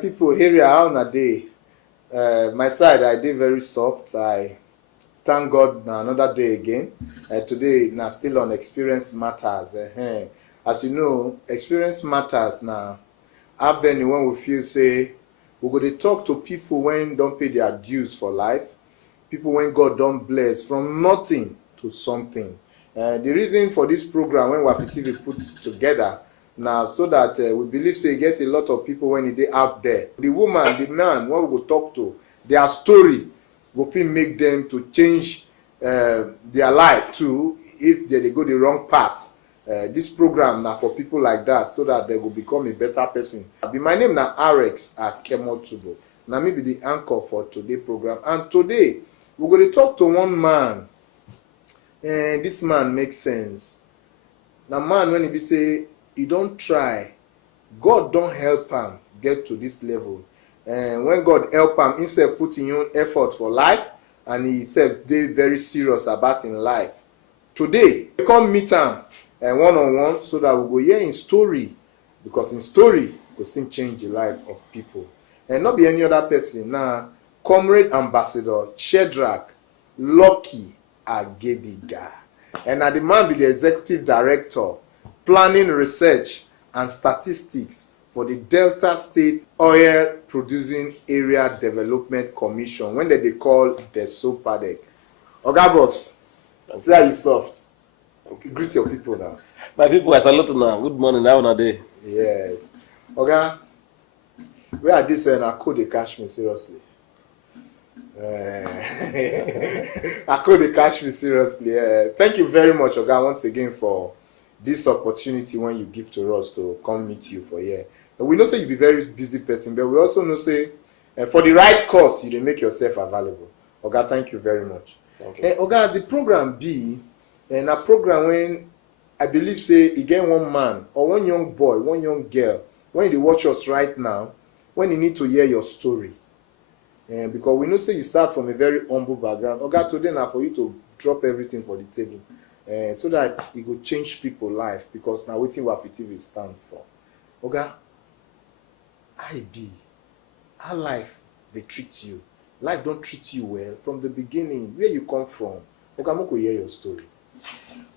people, area how na day. My side, I did very soft. I thank God na another day again. Today, na still on Experience Matters. As you know, Experience Matters now. Avenue when we feel say we go to talk to people when don't pay their dues for life. People when God don't bless from nothing to something. The reason for this program when Wafi TV put together now so that we believe say get a lot of people when they out there. The woman, the man, when we go talk to, their story will feel make them to change their life too if they go the wrong path. This program now for people like that so that they will become a better person. My name now Arex Akemotubo. Now me be the anchor for today's program. And today we're going to talk to one man. This man makes sense. Now man when he be say he don't try, God don't help him get to this level. And when God help him, instead of putting your effort for life, and he said they very serious about in life. Today we come meet him one-on-one so that we go hear in story, because in story we still change the life of people. And not be any other person. Now, Comrade Ambassador Shadrach Lucky Agediga. And now the man be the Executive Director, Planning, Research and Statistics for the Delta State Oil Producing Area Development Commission, when they call the SOPADEC. Oga boss, see how you soft. Okay, greet your people now. My people, I salute you now. Good morning, how are you? Yes. Oga, where are this and I could they catch me seriously? I could they catch me seriously. Thank you very much, Oga, once again for this opportunity when you give to us to come meet you for here. We know say you be very busy person, but we also know say for the right cause you dey make yourself available. Oga, thank you very much. Thank you. Oga, as the program be, and a program when I believe say you get one man or one young boy, one young girl, when they watch us right now, when you need to hear your story. Because we know say you start from a very humble background. Oga, today now for you to drop everything for the table. So that it will change people's life, because now waiting what TV stand for. Oga, I be how life they treat you. Life don't treat you well from the beginning. Where you come from. Oga, I'm going to hear your story.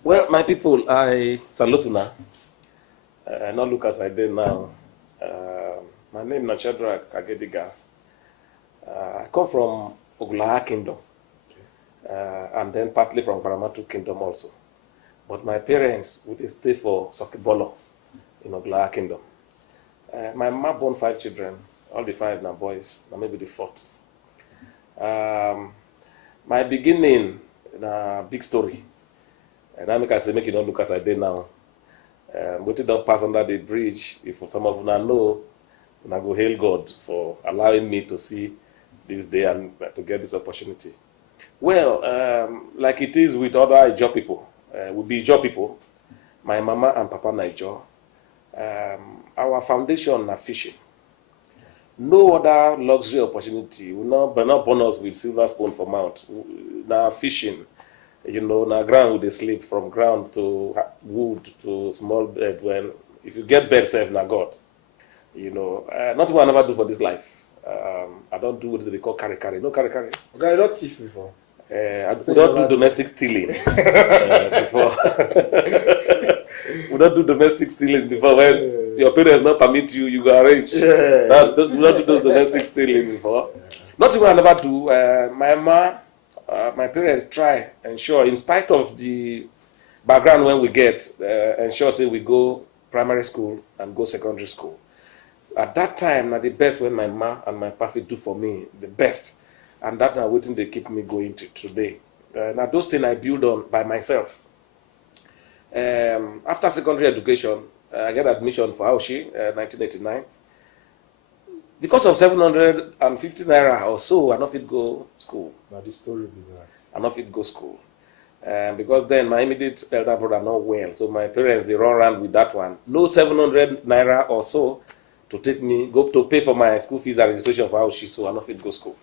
Well, my people, I salute you now. Not look as I did now. My name is Shadrach Agediga. I come from Oglaha Kingdom, and then partly from Paramatu Kingdom also. But my parents would stay for Sokibolo in Oglaha Kingdom. My mom born 5 children, all the 5 now boys, now maybe the 4th. My beginning, a big story. And I make you don't look as I did now. But it don't pass under the bridge. If some of you know, I go hail God for allowing me to see this day and to get this opportunity. Well, like it is with other Ijaw people, we be Ijaw people. My mama and papa na Ijaw. Our foundation na fishing. No other luxury opportunity. We not born us with silver spoon for mouth. Na fishing. You know, na ground they sleep, from ground to wood to small bed. Well, if you get bed, save na God. You know, not what I never do for this life. I don't do what they call carry. No carry. Okay, I don't thief before. I don't do domestic stealing before. We don't do domestic stealing before. When your parents not permit you, you go arrange. Do not do those domestic stealing before. Not even I never do. My mama. My parents try ensure, in spite of the background when we get, ensure say we go primary school and go secondary school. At that time, now the best when my ma and my papi do for me, the best. And that now waiting they keep me going to today. Now those things I build on by myself. After secondary education, I get admission for Aushi, 1989. Because of 750 naira or so, I not fit go school. Now the story be that. I not fit go school. Because then my immediate elder brother not well. So my parents, they run around with that one. No 700 naira or so to take me, go to pay for my school fees and registration for Aushi, so I not fit go school.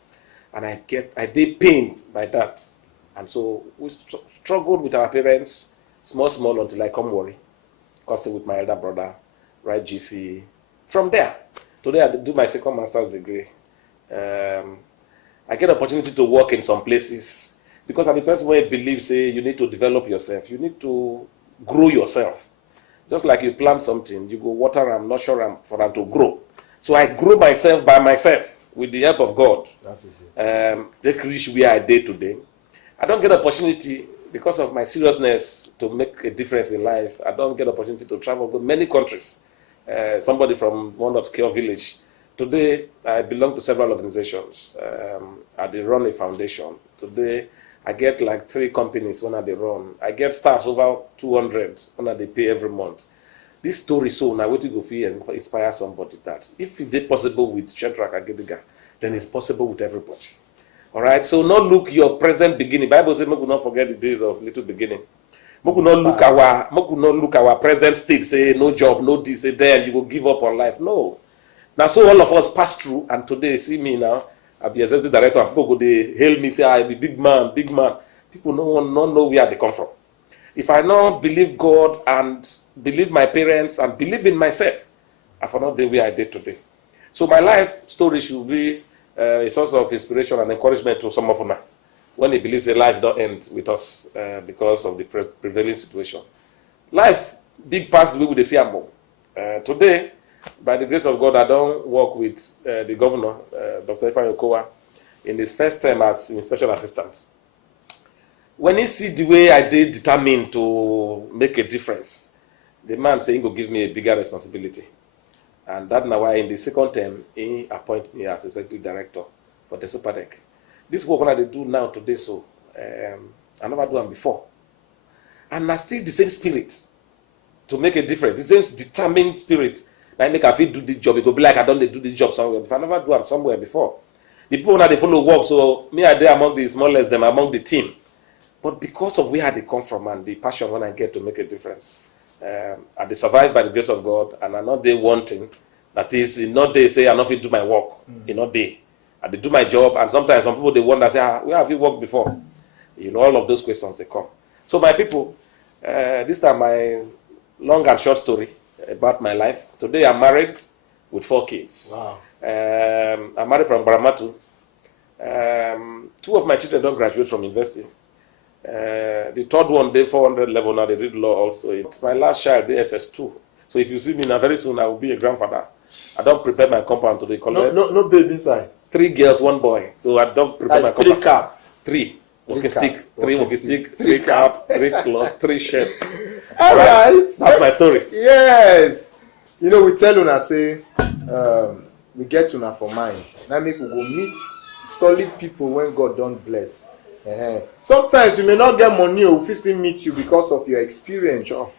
And I did pained by that. And so we struggled with our parents, small, until I come worry. Because with my elder brother, right GC. From there, Today I do my second master's degree. I get opportunity to work in some places because I'm the person where believes say you need to develop yourself. You need to grow yourself. Just like you plant something, you go water and nurture them for them to grow. So I grow myself by myself with the help of God. That is it. They reach where I did today. I don't get opportunity because of my seriousness to make a difference in life. I don't get opportunity to travel to many countries. Somebody from one obscure village. Today, I belong to several organizations. I run a foundation. Today, I get like 3 companies when they run. I get staffs over 200 when they pay every month. This story, so now what you go feel inspire somebody that if it is possible with Shadrach Agediga, then it's possible with everybody. All right. So not look your present beginning. Bible says, "Make we not forget the days of little beginning." Make we not look our present state. Say no job, no this, say then you will give up on life. No. Now, so all of us pass through, and today, see me now, I'll be executive director, and people go, they hail me, say, I'll be big man, big man. People don't know where they come from. If I now believe God and believe my parents and believe in myself, I will not be where I did today. So my life story should be a source of inspiration and encouragement to some of us when they believe that life don't end with us because of the prevailing situation. Life, big past the way they see am. Today, by the grace of God, I don't work with the governor, Dr. Ifeanyi Okowa, in his first term as in special assistant. When he see the way I did determined to make a difference, the man saying he will give me a bigger responsibility. And that's why in the second term, he appointed me as executive director for the Superdec. This work what I do now today, so I never do them before. And I still the same spirit to make a difference, the same determined spirit. I make a feel do this job. It go be like I don't do this job somewhere. If I never do them somewhere before. The people now they follow work, so me I there among the smallest, them among the team. But because of where they come from and the passion when I get to make a difference, I they survive by the grace of God, and I'm not there wanting. That is, not they say I not fit do my work. Not they. I they do my job, and sometimes some people they wonder say, where have you worked before? You know, all of those questions they come. So my people, this time my long and short story about my life. Today I'm married with 4 kids. Wow. I'm married from Baramatu. 2 of my children don't graduate from university. The third one, they 400 level now, they read law also. It's my last child, they SS2. So if you see me now, very soon I will be a grandfather. I don't prepare my compound to the college. No baby inside. 3 girls, 1 boy. So I don't prepare my compound. 3 cap. 3 walking stick, 3 walking stick, 3 cap, 3 cloth, 3 shirts. All right. That's my story. Yes. You know, we tell una say, we get una for mind. Now make we go meet solid people when God don't bless. Sometimes you may not get money or we still meet you because of your experience. Sure.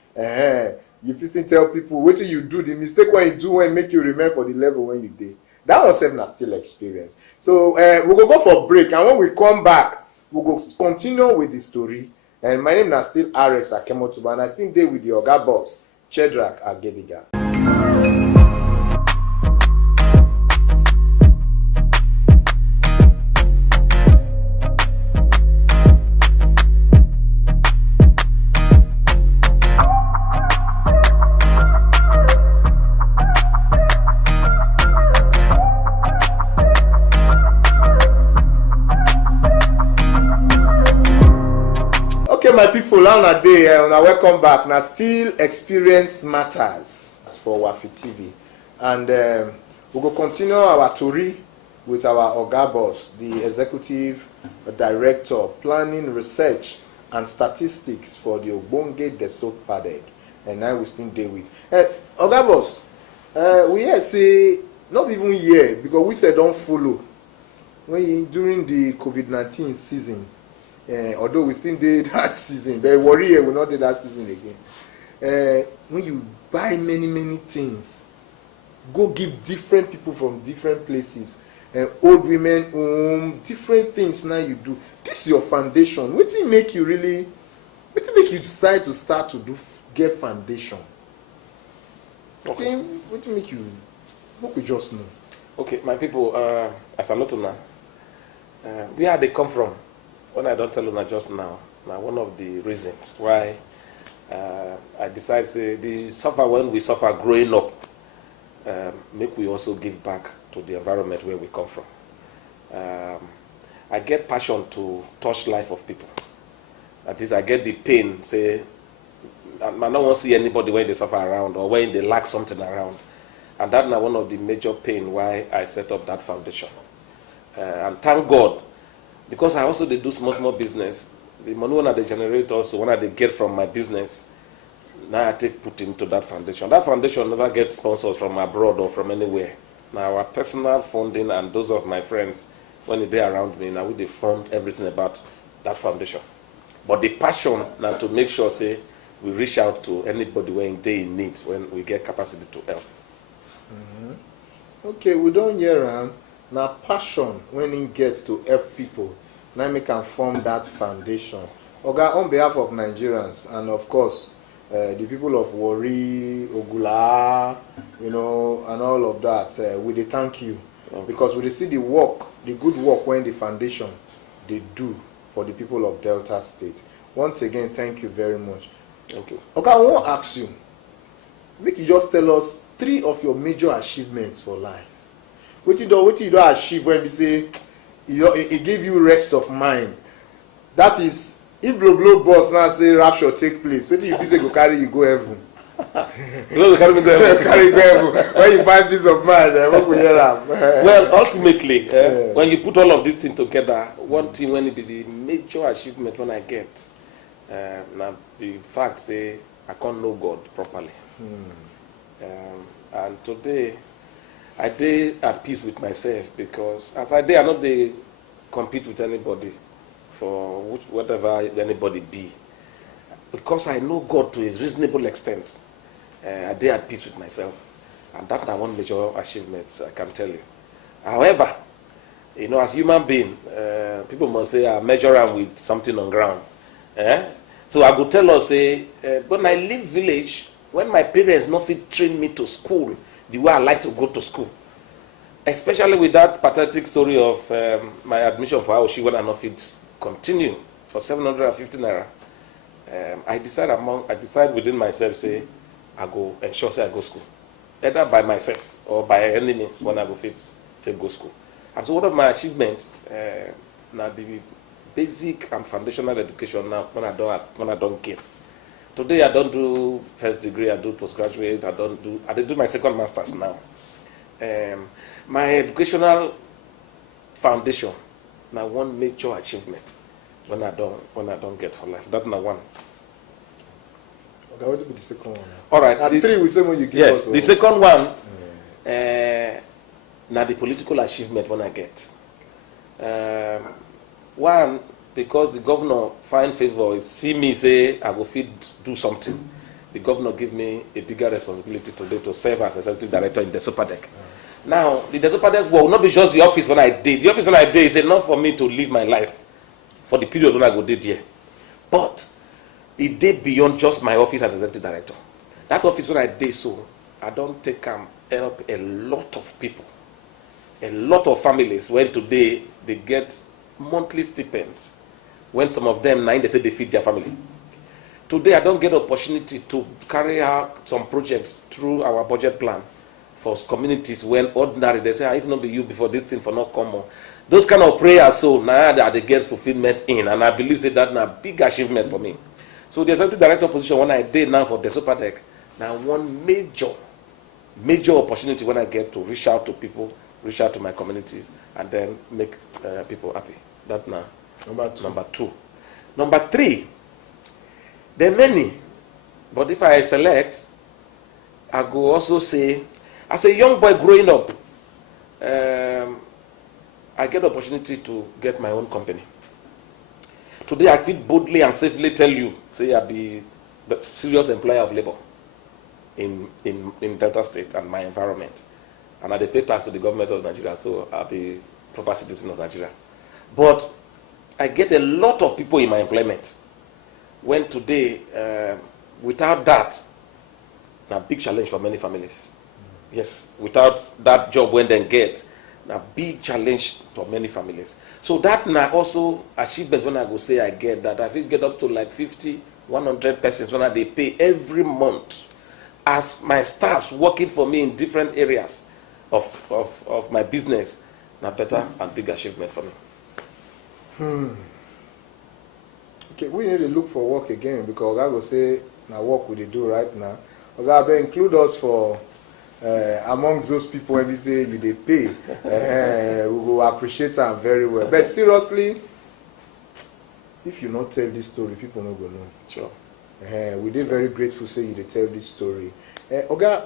You still tell people what you do, the mistake when you do when make you remember for the level when you did. That was still experience. So we'll go for a break, and when we come back, we'll go continue with the story. And my name is still Arex Akemotubo, and I still there with the Oga boss, Shadrach Agediga. My people, on a day, welcome back. Now, still Espiriens Mataz for Wafi TV, and we will continue our story with our Oga boss, the executive director, planning, research, and statistics for the Ogbonge Deso Padeg, and now we still deal with Oga boss. We here say not even here because we said don't follow during the COVID-19 season. Although we still did that season, but worry we will not do that season again. When you buy many things, go give different people from different places, old women, different things now you do. This is your foundation. What will make you decide to start to get foundation? Okay. What will make you? What we just know? Okay, my people, as a lot of now, where they come from. When I don't tell you just now, one of the reasons why I decided to say the suffer when we suffer growing up make we also give back to the environment where we come from. I get passion to touch life of people. That is, I get the pain, say, I don't want to see anybody when they suffer around or when they lack something around. And that's one of the major pain why I set up that foundation. And thank God, because I also do small business. The money when I generate also, when I get from my business, now I put into that foundation. That foundation never gets sponsors from abroad or from anywhere. Now our personal funding and those of my friends, when they're around me, now they fund everything about that foundation. But the passion now to make sure, say, we reach out to anybody when they're in need, when we get capacity to help. Okay, we don't hear now passion when it gets to help people. Now we can form that foundation. Oga, on behalf of Nigerians and of course the people of Warri, Ogula, and all of that, we thank you. Okay. Because we see the work, the good work when the foundation they do for the people of Delta State. Once again, thank you very much. Thank you. Okay, I want to ask you, make you just tell us 3 of your major achievements for life. What you don't achieve when we say it give you rest of mind. That is, if blow boss now say rapture take place, what do you say go carry you go heaven? Carry me go heaven. Carry go heaven. When you find peace of mind, what we hear them? Well, ultimately, when you put all of these things together, one thing when it be the major achievement when I get, now the fact say I can't know God properly. And today, I did at peace with myself because as I did, I not they compete with anybody for whatever anybody be. Because I know God to a reasonable extent, I did at peace with myself. And that's one major achievement, I can tell you. However, as human being, people must say I measure them with something on ground. So I would tell us, when I leave village, when my parents not fit train me to school the way I like to go to school, especially with that pathetic story of my admission for Aoshi when I not fit continue for 750 naira. I decide within myself, say, I go ensure say I go school, either by myself or by any means when I go fit to go school. And so one of my achievements, now the basic and foundational education now when I don't get. Today I don't do first degree, I do postgraduate, I do my second master's now. My educational foundation now one major achievement when I don't get for life. That's not one. Okay, what will be the second one? All right. And 3 we say when you give yes, us. The second one, now the political achievement when I get. One, because the governor find favor, if see me say I go fit do something, the governor give me a bigger responsibility today to serve as executive director in the Sopadec. Now, the Sopadec will not be just the office when I did. The office when I did is enough for me to live my life for the period when I go did here. But it did beyond just my office as executive director. That office when I did so, I don't take help a lot of people, a lot of families when today they get monthly stipends. When some of them they feed their family. Today I don't get opportunity to carry out some projects through our budget plan for communities when ordinary they say, I even not be you before this thing for not come on. Those kind of prayers, so now that they get fulfillment in, and I believe that's a big achievement for me. So the executive director position when I did now for the Sopadec, now one major opportunity when I get to reach out to people, reach out to my communities, and then make people happy. That's now number 2. Number 3, there are many, but if I select, I go also say, as a young boy growing up, I get the opportunity to get my own company. Today I can boldly and safely tell you, say I be a serious employer of labor in Delta State and my environment. And I pay tax to the government of Nigeria, so I'll be proper citizen of Nigeria. But I get a lot of people in my employment. When today, without that, a big challenge for many families. Yes, without that job when they get, a big challenge for many families. So that now also achievement when I go say I get that, I will get up to like 50, 100 persons when they pay every month as my staffs working for me in different areas. of my business, na better and big achievement for me. Okay, we need to look for work again because I go say now work we dey do right now. Oga, abeg include us for among those people when we say you dey pay. We will appreciate them very well. But seriously, if you not tell this story, people no go know. Sure. We dey very grateful say you dey tell this story. Oga,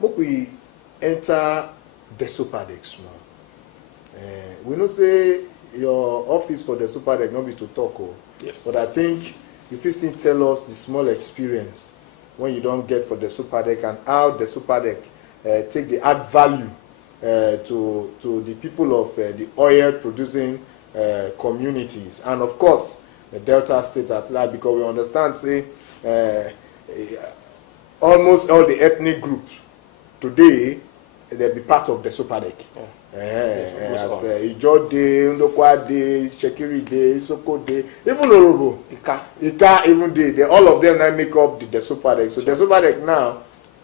make we enter the Desopadex small. We know say your office for the Desopadex not be to talk. Yes. But I think you first thing tell us the small experience when you don't get for the Desopadex and how the Desopadex take the add value to the people of the oil producing communities and of course the Delta State at large, because we understand say almost all the ethnic groups today they be part of the Desopadex. As Ijo Day, Ndokwa Day, Shekiri Day, Isoko Day, even Orobo, Ika even Day, all of them now make up the Desopadex. So Desopadex now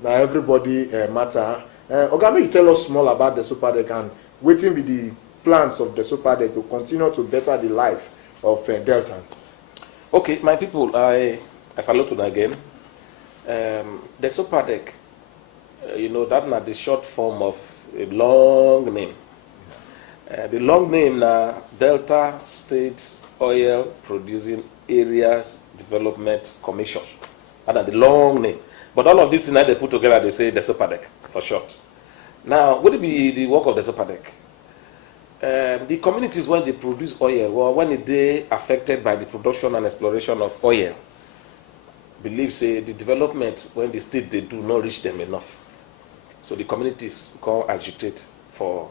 everybody matter. Oga, may you tell us small about Desopadex and waiting with the plans of Desopadex to continue to better the life of Deltans. Okay, my people, I salute you again. Desopadex, you know, that's not the short form of a long name. The long name now Delta State Oil Producing Areas Development Commission. That's the long name. But all of these things that they put together, they say Desopadex for short. Now, what will be the work of Desopadex? The communities when they produce oil, well, when they affected by the production and exploration of oil, believe say the development when the state they do not reach them enough. So the communities come agitate for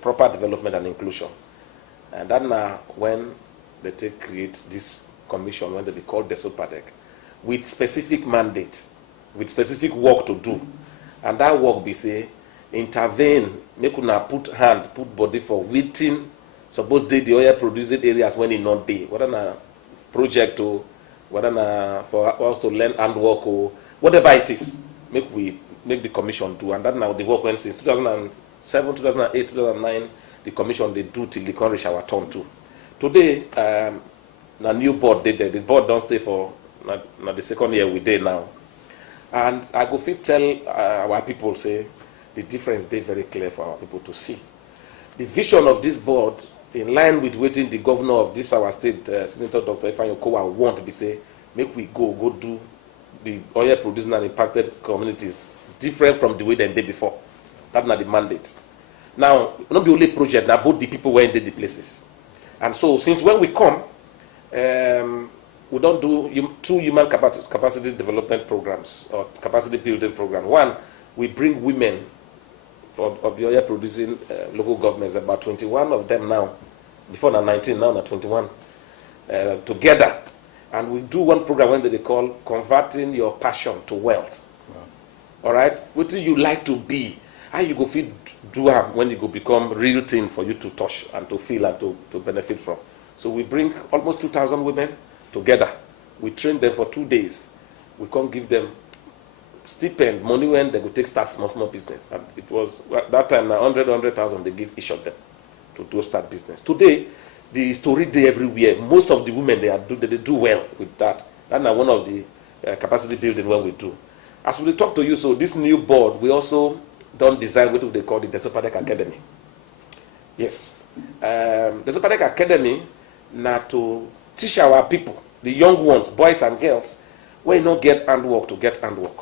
proper development and inclusion. And then when they create this commission, when they be called Desopadex, with specific mandates, with specific work to do. And that work be say, intervene, make una put hand, put body for waiting, suppose they the oil producing areas when it not day. Whether na project or whether na for us to learn handwork or whatever it is, make the commission do. And that now the work went since 2007, 2008, 2009, the commission they do till they can reach our turn too. Today, a new board they there. The board don't stay for now the second year we did now. And I go fit tell our people say the difference they very clear for our people to see. The vision of this board in line with waiting the governor of this our state, Senator Dr. Ifeanyi Okowa want to be say, make we go do the oil producing and impacted communities different from the way they did before. That's not the mandate. Now, not the only project, now both the people were in the places. And so since when we come, we don't do two human capacity development programs or capacity building program. One, we bring women of the oil producing local governments, about 21 of them now, before now 19, now 21, together. And we do one program when they call Converting Your Passion to Wealth. Wow. All right? What do you like to be? How you go fit do when you go become real thing for you to touch and to feel and to benefit from. So we bring almost 2,000 women together. We train them for 2 days. We can't give them stipend, money when they go take start small business. And it was at that time 100,000 they give each of them to do start business. Today, the story day everywhere. Most of the women they do well with that. That's one of the capacity building when we do. As we talk to you, so this new board we also don't design what they call the Desopadex Academy. Yes, Desopadex Academy now to teach our people, the young ones, boys and girls, where you not get handwork to get handwork.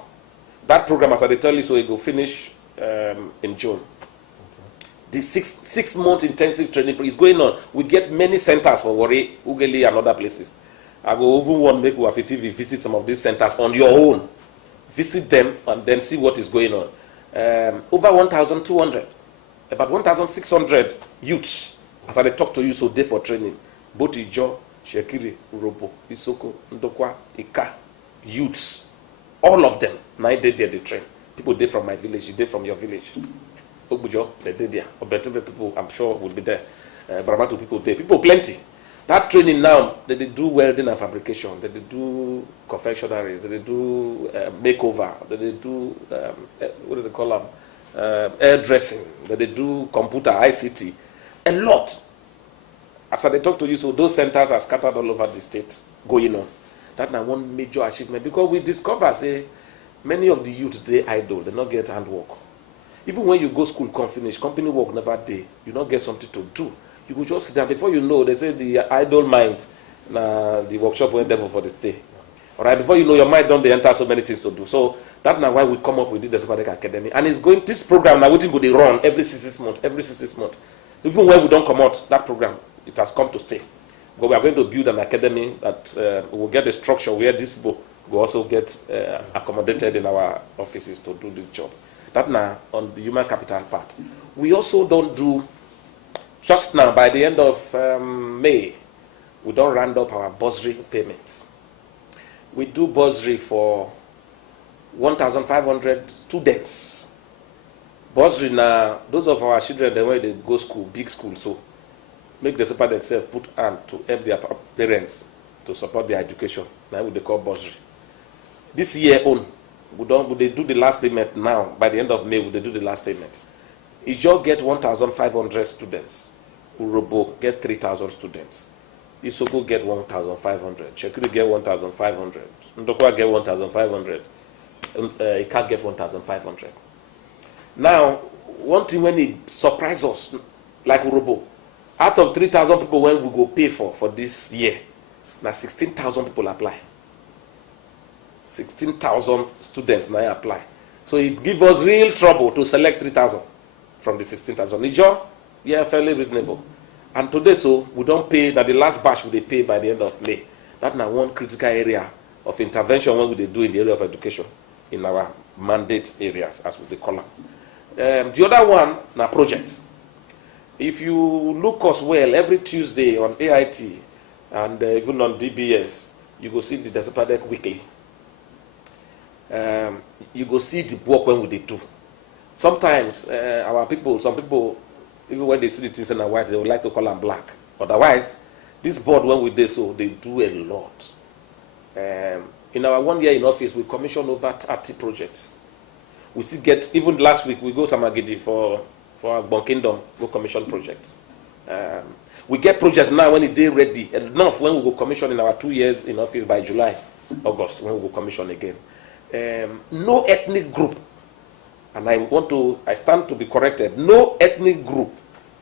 That program, as I tell you, so it will finish in June. The six month intensive training is going on. We get many centers for Warri, Ugeli, and other places. I will even want to make Wafi TV visit some of these centers on your own. Visit them and then see what is going on. Over 1,200, about 1,600 youths, as I talk to you, so they for training. Both Ijo, Shekiri, Urobo, Isoko, Ndokwa, Ika, youths, all of them. 9 days there they train. People there from my village, they from your village. Obujo, they did there. Obetebe people, I'm sure, will be there. Bramatu people there. People plenty. That training now, they do welding and fabrication, they do confectionaries, they do makeover, they do, what do they call them? hairdressing, that they do computer, ICT, a lot. As I talk to you, so those centers are scattered all over the state going on. That's one major achievement, because we discover, say, many of the youth, they idle, they not get handwork. Even when you go school, can't finish, company work never day, you not get something to do. You could just sit down. Before you know, they say the idle mind, the workshop went devil for the stay. All right, before you know, your mind don't enter so many things to do. So that's now why we come up with this Espiriens Academy. And it's going, this program now, which they run every 6 months. Even when we don't come out, that program, it has come to stay. But we are going to build an academy that will get a structure where these people will also get accommodated in our offices to do this job. That now on the human capital part. We also don't do, just now by the end of May, we don't round up our bursary payments. We do bursary for 1,500 students. Bursary now, those of our children, the way they go school, big school, so make the support themselves put hand to help their parents to support their education. Now what they call bursary. This year on, they do the last payment now. By the end of May, they do the last payment. Ijo get 1,500 students. Urobo get 3,000 students. Isoko get 1,500. Chekuru get 1,500. Ndokwa get 1,500. Ika get 1,500. Now, one thing when it surprised us, like Urobo, out of 3,000 people when we go pay for this year, now 16,000 people apply. 16,000 students now apply. So it gives us real trouble to select 3,000 from the 16,000. Ijo, yeah, fairly reasonable. And today, so we don't pay, that the last batch we pay by the end of May. That's now one critical area of intervention when we do in the area of education in our mandate areas, as we call them. The other one, now projects. If you look us well, every Tuesday on AIT and even on DBS, you go see the Espiriens weekly. You go see the work when we do. Sometimes our people, some people, even when they see the things in white, they would like to call them black. Otherwise, this board, when we do so, they do a lot. In our 1 year in office, we commission over 30 projects. We still get, even last week, we go Samagidi for our Bon Kingdom, go commission projects. We get projects now when they're ready, enough when we go commission in our 2 years in office by July, August, when we go commission again. No ethnic group, and I stand to be corrected, no ethnic group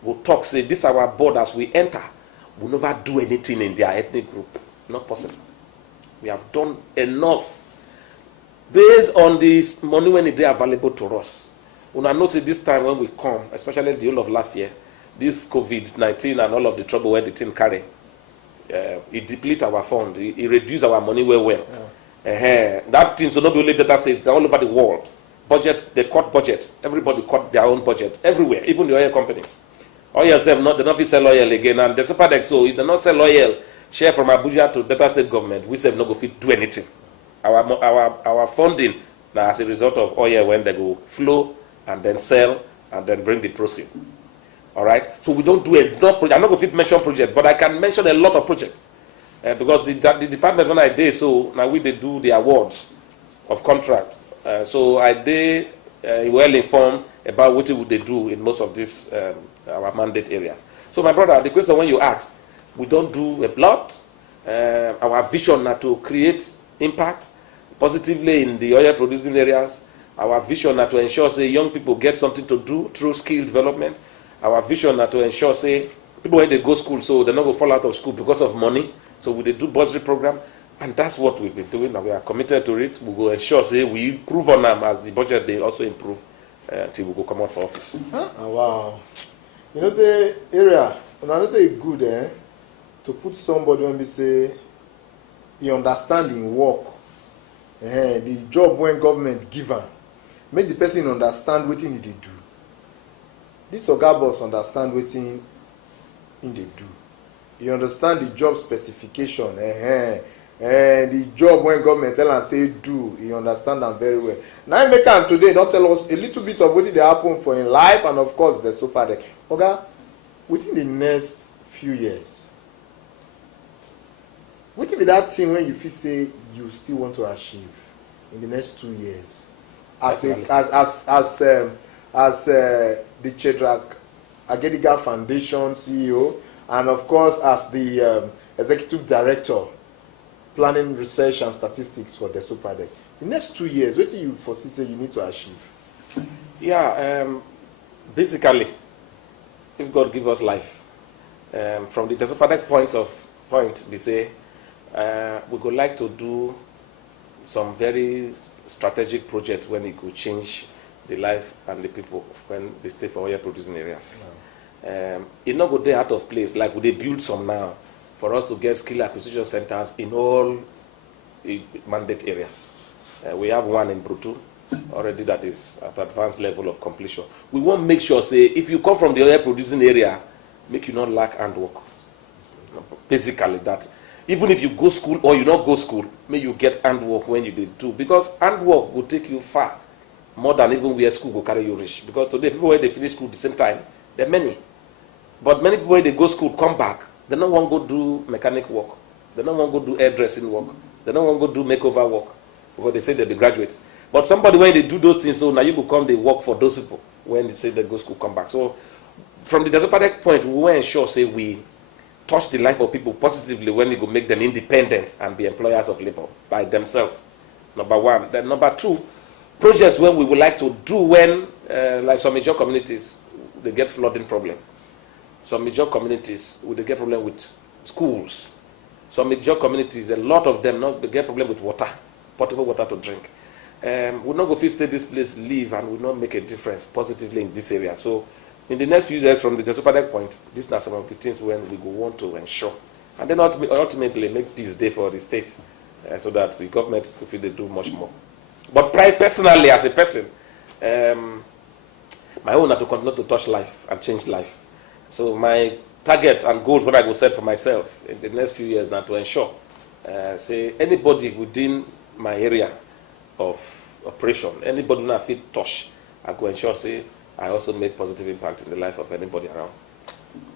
will talk, say, this is our board as we enter, we'll never do anything in their ethnic group. Not possible. We have done enough based on this money when it is available to us. When I notice this time when we come, especially the whole of last year, this COVID-19 and all of the trouble when the team carry, it deplete our fund, it reduce our money well. Yeah. That thing, so not only data state, all over the world. Budgets, they cut budgets. Everybody cut their own budget everywhere, even the oil companies. Oil self, they don't sell oil again, and the Espiriens, so if they not sell oil, share from Abuja to Delta State government, we say not go fit do anything. Our funding now as a result of oil when they go flow and then sell and then bring the proceeds. All right. So we don't do enough projects. I'm not going to mention projects, but I can mention a lot of projects because the department when I did so now they do the awards of contract. So I did well informed about what would they do in most of these our mandate areas. So my brother, the question when you ask, we don't do a lot. Our vision now to create impact positively in the oil producing areas. Our vision now to ensure say young people get something to do through skill development. Our vision now to ensure say people when they go school so they're not going to fall out of school because of money. So we do bursary program, and that's what we've been doing, and we are committed to it. We will ensure say we improve on them as the budget they also improve until we go come out for office. Wow. You know say area, and I say good to put somebody when we say he understand in work. The job when government give am, make the person understand what he dey do. This oga boss understand what he dey do. He understand the job specification. The job when government tell am say do, he understand them very well. Now make am today not tell us a little bit of what dey happen for in life and of course the super deck. Oga, within the next few years, what be that thing when you feel say you still want to achieve in the next 2 years as the Chedrak Agediga Foundation CEO, and of course as the Executive Director, Planning, Research and Statistics for the Superdeck. In the next 2 years, what do you foresee say you need to achieve? Yeah, basically, if God give us life, from the Superdeck point, we say we would like to do some very strategic projects when it could change the life and the people when they stay for oil producing areas. It not go there out of place, like we they build some now for us to get skill acquisition centers in all mandate areas. We have one in Brutu already that is at advanced level of completion. We want to make sure, say, if you come from the oil producing area, make you not lack handwork. Basically that. Even if you go school or you not go school, may you get handwork when you did do. Because handwork will take you far, more than even where school will carry you reach. Because today, people when they finish school at the same time, there are many. But many people when they go school, come back, they don't want to go do mechanic work. They don't want to go do hairdressing work. They don't want to go do makeover work. Because they say they'll be graduates. But somebody, when they do those things, so now you go come, they work for those people. When they say they go school, come back. So from the Desopadic point, we want to ensure, say, we touch the life of people positively when we go make them independent and be employers of labor by themselves. Number one. Then number two, projects when we would like to do when, like some major communities, they get flooding problem. Some major communities, they get problem with schools. Some major communities, a lot of them, they get problem with water, potable water to drink. We're not going to stay this place, live, and will not make a difference positively in this area. So in the next few years from the Desopadic point, these are some of the things when we go want to ensure. And then ultimately make peace day for the state so that the government will feel they do much more. But personally, as a person, my own are to continue to touch life and change life. So my target and goal, what I will set for myself in the next few years now to ensure, say anybody within my area of operation, anybody who I feel touch, I go ensure, say, I also make positive impact in the life of anybody around.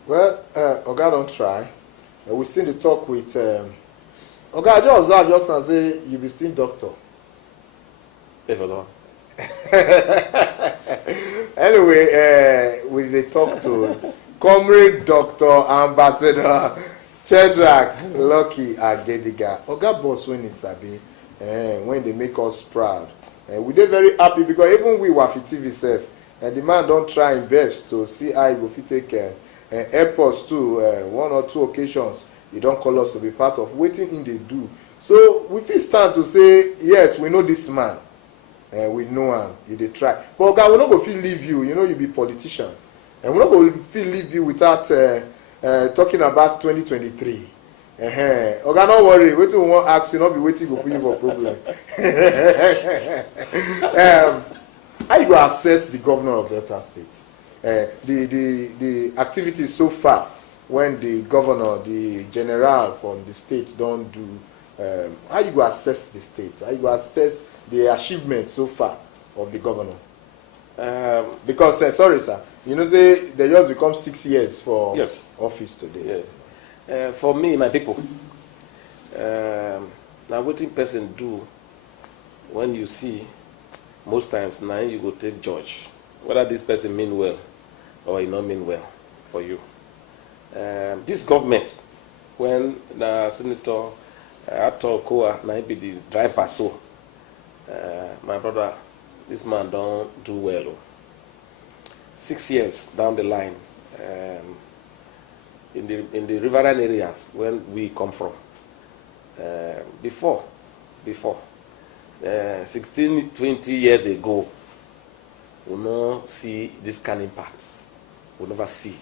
Well, Oga don't try. We still to talk with Oga, I just observe just now say you be still doctor. If at all. Anyway, we dey talk to Comrade Dr. Ambassador Chedrak Lucky Agediga. Oga boss when he sabi, when they make us proud. We dey very happy because even we Wafi TV self, the man don't try his best to see how he go fit take care. Airports too, one or two occasions, he don't call us to be part of waiting in they do. So we feel stand to say, yes, we know this man. We know him, he dey try. But God, we not go feel leave you, you know you be politician. And we not go feel leave you without talking about 2023. Oga, no worry, wait till we want ask you, not be waiting to put you for problem. How you go assess the governor of Delta State? The activities so far when the governor, the general from the state don't do, how you go assess the state? How you go assess the achievement so far of the governor? Because, sorry sir, you know say they just become 6 years for office today. Yes. For me, my people, now what in person do when you see most times now you go take judge whether this person mean well or he not mean well for you. This government, when the Senator Ato Koa now be the driver, so my brother, this man don't do well. 6 years down the line, in the riverine areas when we come from, before 16, 20 years ago, we not see this kind of impact. We never see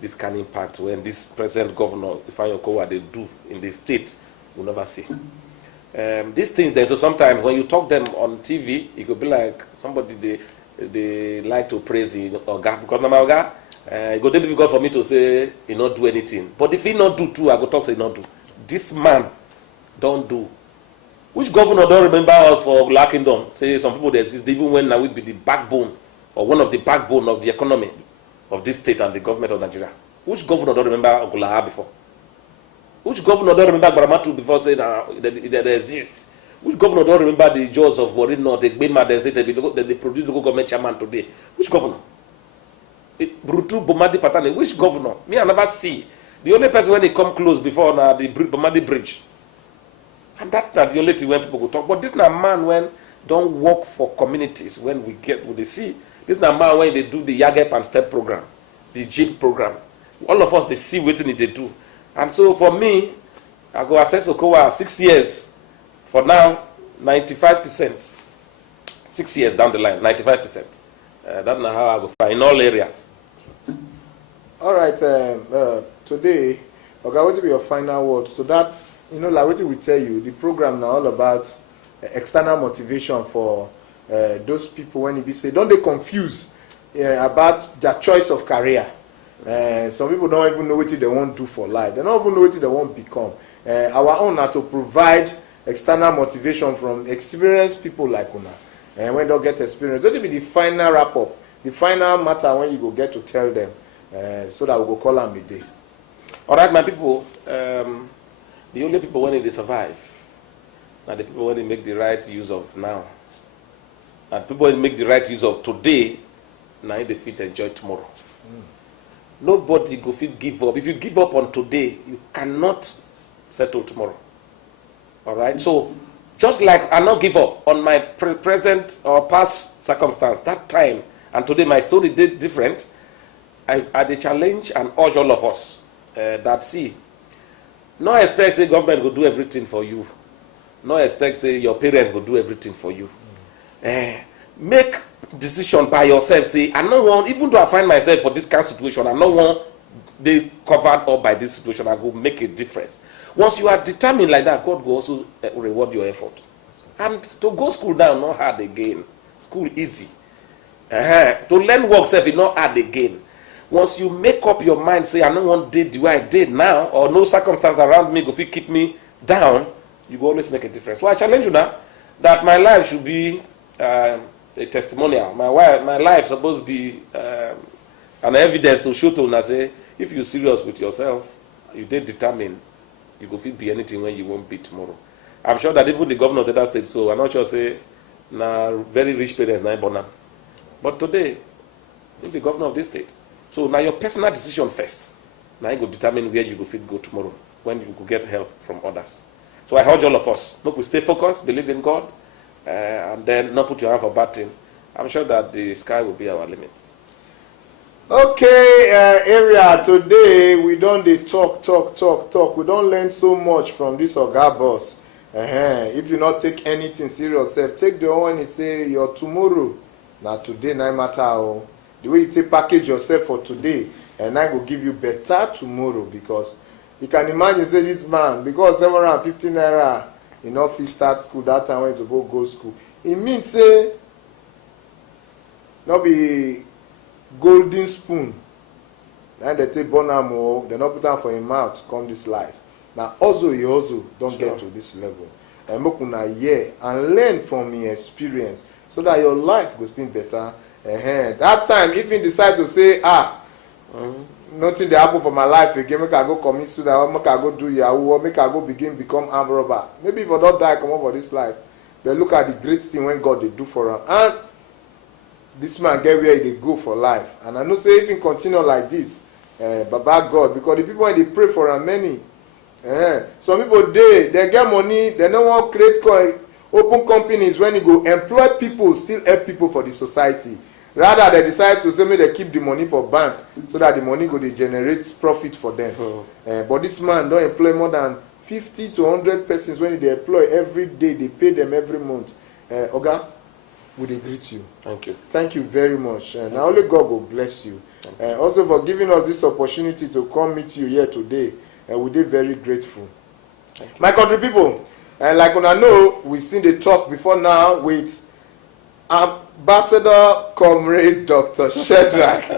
this kind of impact when this present governor, Ifeanyi Okowa, they do in the state, we never see. These things then, so sometimes when you talk them on TV, it could be like somebody they like to praise Oga, because my Oga, it go difficult for me to say he not do anything. But if he not do too, I go talk say he not do. This man don't do. Which governor don't remember us for Black Kingdom? Say some people that exist even when now we be the backbone or one of the backbone of the economy of this state and the government of Nigeria. Which governor don't remember Ogulaha before? Which governor don't remember Baramatu before saying they exist? Which governor don't remember the jaws of Warri North? They made mad and say they produce local government chairman today. Which governor? Brutu Bomadi Patani. Which governor? Me, I never see. The only person when they come close before now the Bomadi Bridge. And that's not the only thing when people go talk. But this na man when don't work for communities when we see. This na man when they do the Yagep and Step program, the gym program. All of us they see what they do. And so for me, I go assess Okowa 6 years. For now, 95%. 6 years down the line, 95%. That's not how I go find in all area. All right. Today, okay, what will be your final words? So that's, like what we tell you, the program now all about external motivation for those people when it be say, don't they confuse about their choice of career. Some people don't even know what they want to do for life. They don't even know what they want to become. Our own are to provide external motivation from experienced people like Una. And when they get experience, that will be the final wrap up, the final matter when you go get to tell them, so that we go call them a day. All right, my people. The only people when they survive, are the people when they make the right use of now, and people when make the right use of today, now they fit enjoy tomorrow. Nobody go fit give up. If you give up on today, you cannot settle tomorrow. All right, so just like I not give up on my present or past circumstance, that time and today my story did different. I the challenge and urge all of us that see, no expect say government will do everything for you. No expect say your parents will do everything for you. Make decision by yourself. Say I don't want, even though I find myself for this kind of situation, I don't want they covered up by this situation. I go make a difference. Once you are determined like that, God will also reward your effort. And to go school now, not hard again. School easy. To learn work self is not hard again. Once you make up your mind, say, I don't want to do the way I did now, or no circumstance around me go keep me down, you will always make a difference. So I challenge you now that my life should be a testimonial. My life is supposed to be an evidence to show to and say, if you're serious with yourself, you did determine. You go fit be anything when you won't be tomorrow. I'm sure that even the governor of that state, so I'm not sure say, na very rich parents na born am. But today, you're the governor of this state. So now your personal decision first. Now you go determine where you go fit go tomorrow, when you go get help from others. So I urge all of us, look, we stay focused, believe in God, and then not put your hand for bad thing. I'm sure that the sky will be our limit. Okay, area today we don't talk. We don't learn so much from this Oga boss. If you not take anything serious, take the one and say your tomorrow. Now today, no matter the way you take package yourself for today, and I will give you better tomorrow. Because you can imagine say this man, because 750 naira, if he start school that time when he's about go school, it means say not be golden spoon. And they take bonamo, they not put am for him mouth come this life. Now also he also don't get to this level. And make una hear and learn from his experience so that your life goes still better. That time if you decide to say nothing dey happen for my life again, make I go commit suicide, or make I go do yahoo, or make I go become armed robber. Maybe if I don't die come up for this life. But look at the great thing when God they do for him. And this man get where they go for life. And I know say if he continue like this, Baba God, because the people when they pray for him many. Some people they get money, they don't want to create open companies when you go employ people, still help people for the society. Rather they decide to say maybe they keep the money for bank so that the money go they generate profit for them. But this man don't employ more than 50 to 100 persons when they employ every day, they pay them every month. Oga, would they greet you? Thank you. Thank you very much. Now only God will bless you. Also for giving us this opportunity to come meet you here today. We're very grateful. My country people, like when I know, we seen the talk before now with Ambassador Comrade Dr. Shedrack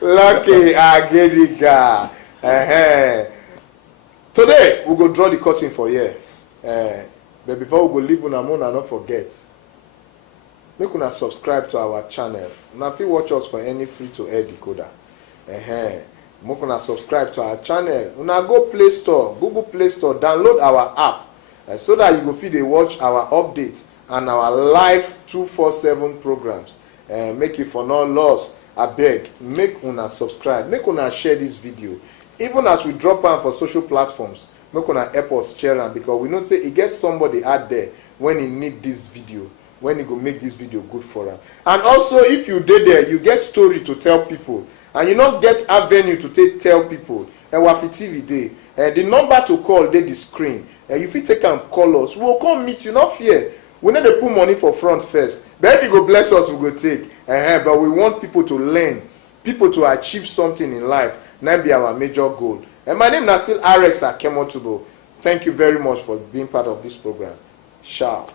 Lucky Agediga. Today, we go draw the curtain for here. But before we go leave, una not forget. Make una subscribe to our channel. Now, if you watch us for any free-to-air decoder, make una subscribe to our channel. Una go Play Store, Google Play Store, download our app. so that you go fit dey watch our update and our live 247 programs. Make you for no loss, abeg make una subscribe, make una share this video, even as we drop am for social platforms. Make una help us share am, because we know say e get somebody out there when he need this video, when he go make this video good for am. And also, if you dey there, you get story to tell people, and you no get avenue to tell people, Wafi TV dey, the number to call dey the screen. You fit take am call us, we will come meet you, no fear. We no dey put money for front first, but if you go bless us, we go take. But we want people to learn, people to achieve something in life. That be our major goal. And my name is still Arex Akemotubo. Thank you very much for being part of this program. Ciao.